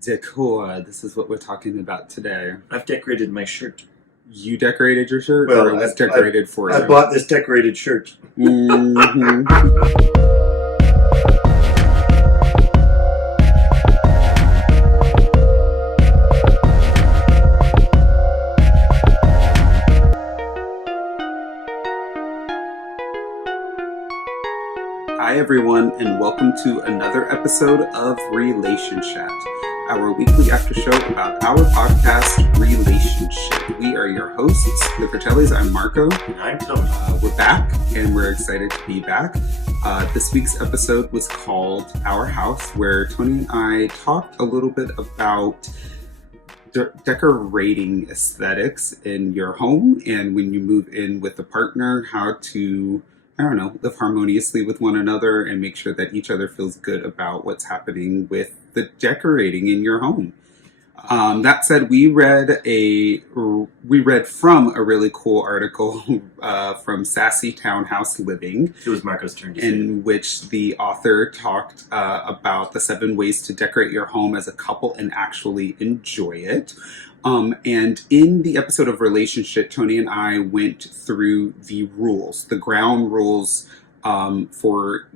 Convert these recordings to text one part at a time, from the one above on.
Decor. This is what we're talking about today. I've decorated my shirt. You decorated your shirt, Well, or it was decorated for you? I bought this decorated shirt. Mm-hmm. Hi everyone, and welcome to another episode of Relationshit, our weekly after show about our podcast, Relationshit. We are your hosts, the Textiles. I'm Marko. And I'm Tony. We're back, and we're excited to be back. This week's episode was called Our House, where Tony and I talked a little bit about decorating aesthetics in your home, and when you move in with a partner, how to live harmoniously with one another and make sure that each other feels good about what's happening with the decorating in your home. That said, we read from a really cool article from Sassy Townhouse Living. It was Marko's turn to in which the author talked about the 7 ways to decorate your home as a couple and actually enjoy it. And in the episode of Relationshit, Tony and I went through the ground rules for,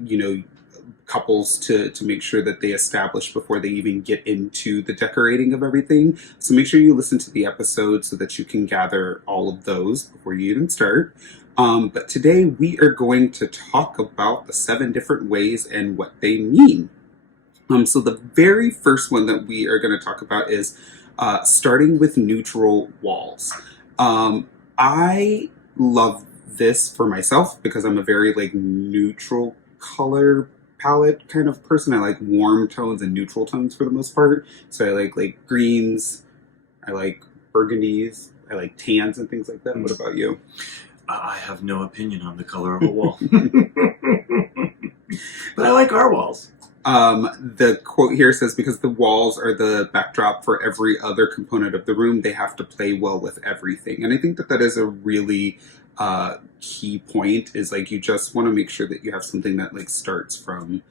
couples to make sure that they establish before they even get into the decorating of everything. So make sure you listen to the episode so that you can gather all of those before you even start. But today we are going to talk about the 7 different ways and what they mean. So the very first one that we are going to talk about is starting with neutral walls. I love this for myself because I'm a very neutral color palette kind of person. I like warm tones and neutral tones for the most part. So I like greens, I like burgundies, I like tans and things like that. What about you? I have no opinion on the color of a wall. But I like our walls. The quote here says, because the walls are the backdrop for every other component of the room, they have to play well with everything. And I think that is a really key point, is you just want to make sure that you have something that starts from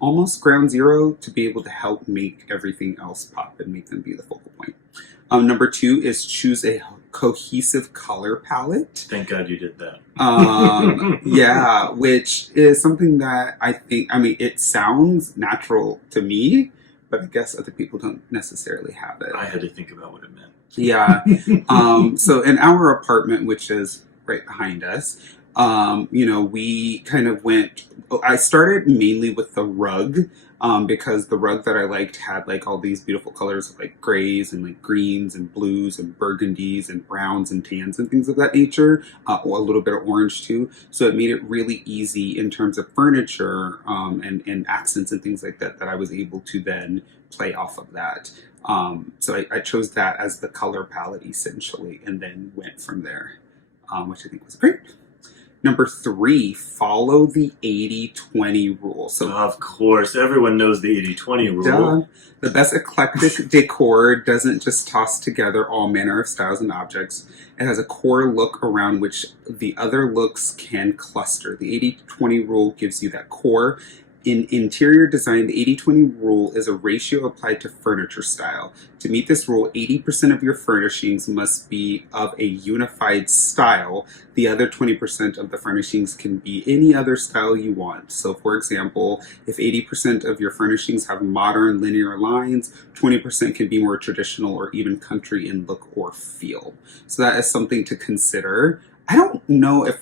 almost ground zero to be able to help make everything else pop and make them be the focal point. Number 2 is choose a cohesive color palette. Thank God you did that. Yeah, which is something that it sounds natural to me, but I guess other people don't necessarily have it. I had to think about what it meant. Yeah. So in our apartment, which is right behind us, we kind of I started mainly with the rug, because the rug that I liked had all these beautiful colors of grays and greens and blues and burgundies and browns and tans and things of that nature, or a little bit of orange too. So it made it really easy in terms of furniture and accents and things like that I was able to then play off of that. So I chose that as the color palette essentially, and then went from there, which I think was great. Number 3, follow the 80-20 rule. So, of course, everyone knows the 80-20 rule. The best eclectic decor doesn't just toss together all manner of styles and objects. It has a core look around which the other looks can cluster. The 80-20 rule gives you that core. In interior design, the 80-20 rule is a ratio applied to furniture style. To meet this rule, 80% of your furnishings must be of a unified style. The other 20% of the furnishings can be any other style you want. So, for example, if 80% of your furnishings have modern linear lines, 20% can be more traditional or even country in look or feel. So that is something to consider. I don't know if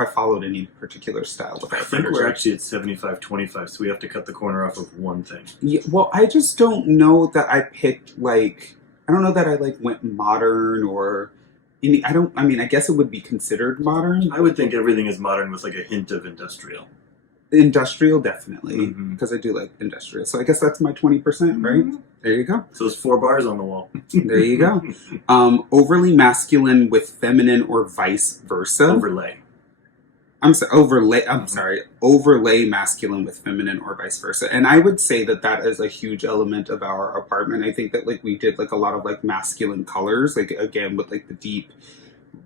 I followed any particular style with our furniture. We're actually at 75-25, so we have to cut the corner off of one thing. Yeah, well, I just don't know that I picked I don't know that I went modern or any. I guess it would be considered modern. I would think everything is modern with a hint of industrial. Industrial, definitely, because I do like industrial. So I guess that's my 20%, right? There you go. So there's 4 bars on the wall. There you go. Overly masculine with feminine or vice versa. Overlay. Overlay masculine with feminine or vice versa. And I would say that is a huge element of our apartment. I think that we did a lot of masculine colors, again with the deep,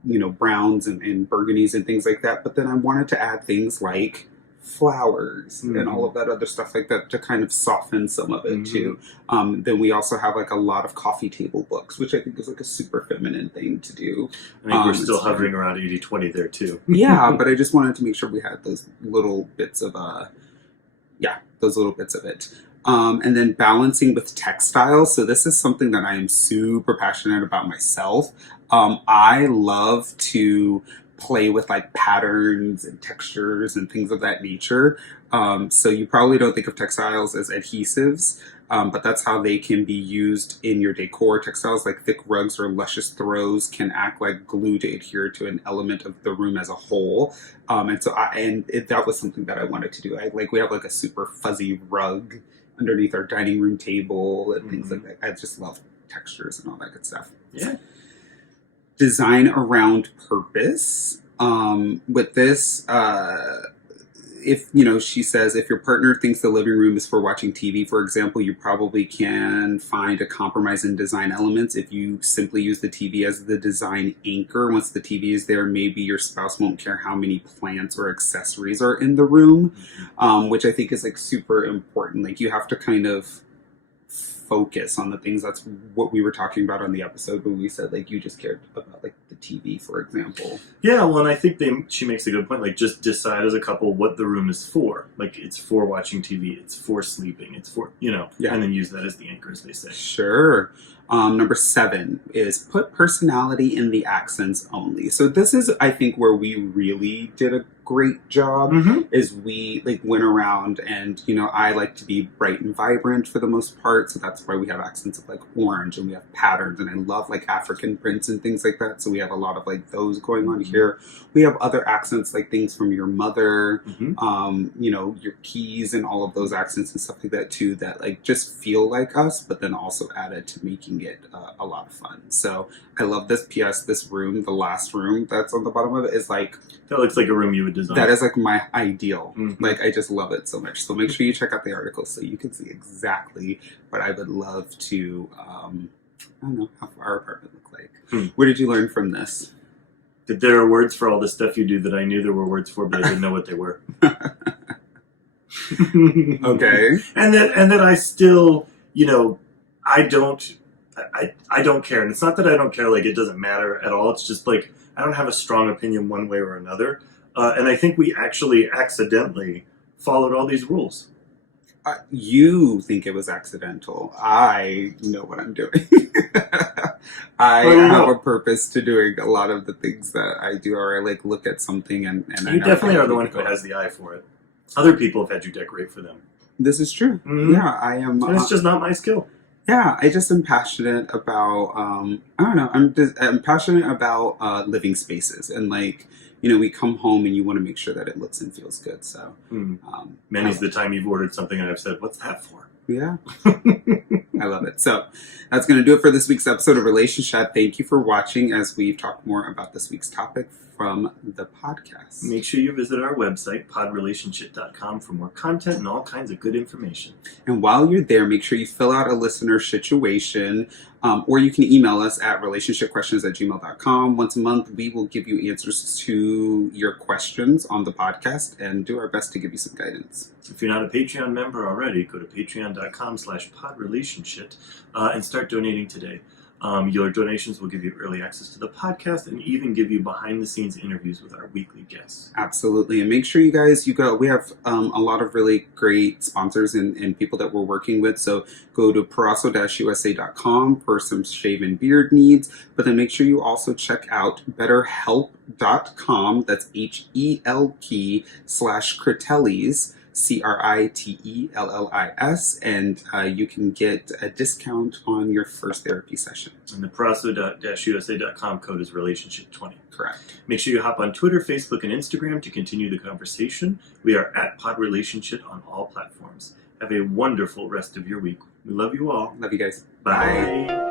browns and burgundies and things like that. But then I wanted to add things like flowers and all of that other stuff like that to kind of soften some of it too. Then we also have like a lot of coffee table books, which I think is like a super feminine thing to do. I think we're still hovering around 80-20 there too. Yeah, but I just wanted to make sure we had those little bits of those little bits of it. And then balancing with textiles. So this is something that I am super passionate about myself. I love to play with like patterns and textures and things of that nature. So you probably don't think of textiles as adhesives, but that's how they can be used in your decor. Textiles like thick rugs or luscious throws can act like glue to adhere to an element of the room as a whole. That was something that I wanted to do. We have like a super fuzzy rug underneath our dining room table and things like that. I just love textures and all that good stuff. Yeah. Design around purpose. With this, she says, if your partner thinks the living room is for watching TV, for example, you probably can find a compromise in design elements if you simply use the TV as the design anchor. Once the TV is there, maybe your spouse won't care how many plants or accessories are in the room, which I think is like super important. Like you have to kind of focus on the things. That's what we were talking about on the episode when we said like you just cared about like the TV, for example. Yeah, well, and I think she makes a good point. Like just decide as a couple what the room is for. Like it's for watching TV, it's for sleeping, it's for and then use that as the anchor, as they say. Sure. Number 7 is put personality in the accents only. So this is, I think, where we really did a great job. Is we like went around and I like to be bright and vibrant for the most part, so that's why we have accents of like orange and we have patterns, and I love like African prints and things like that, so we have a lot of like those going on here. We have other accents like things from your mother, your keys and all of those accents and stuff like that too, that like just feel like us, but then also added to making it a lot of fun. So I love this. P.S. This room, the last room that's on the bottom of it, is like, that looks like a room you would design. That is like my ideal. Like I just love it so much. So make sure you check out the article so you can see exactly what I would love to, I don't know, how our apartment look like. What did you learn from this? That there are words for all the stuff you do that I knew there were words for, but I didn't know what they were. Okay. And that I still, I don't care. And it's not that I don't care, like it doesn't matter at all. It's just like I don't have a strong opinion one way or another. And I think we actually accidentally followed all these rules. You think it was accidental. I know what I'm doing. I have a purpose to doing a lot of the things that I do, or I like look at something and you definitely are the one who has the eye for it. Other people have had you decorate for them. This is true. Yeah, I am. And it's just not my skill. Yeah, I just am passionate about. I don't know. I'm passionate about living spaces, and like we come home and you want to make sure that it looks and feels good. So many's the time you've ordered something and I've said, "What's that for?" Yeah. I love it. So that's going to do it for this week's episode of Relationshit. Thank you for watching as we've talked more about this week's topic from the podcast. Make sure you visit our website, podrelationshit.com, for more content and all kinds of good information. And while you're there, make sure you fill out a listener situation, or you can email us at relationshipquestions@gmail.com. Once a month, we will give you answers to your questions on the podcast and do our best to give you some guidance. If you're not a Patreon member already, go to patreon.com/podrelationshit and start donating today. Your donations will give you early access to the podcast and even give you behind-the-scenes interviews with our weekly guests. Absolutely. And make sure you guys, we have a lot of really great sponsors and people that we're working with. So go to paraso-usa.com for some shave and beard needs. But then make sure you also check out betterhelp.com. That's HELP/Critellis. CRITELLIS, and you can get a discount on your first therapy session. And the paraso-usa.com code is Relationshit20. Correct. Make sure you hop on Twitter, Facebook, and Instagram to continue the conversation. We are at PodRelationshit on all platforms. Have a wonderful rest of your week. We love you all. Love you guys. Bye.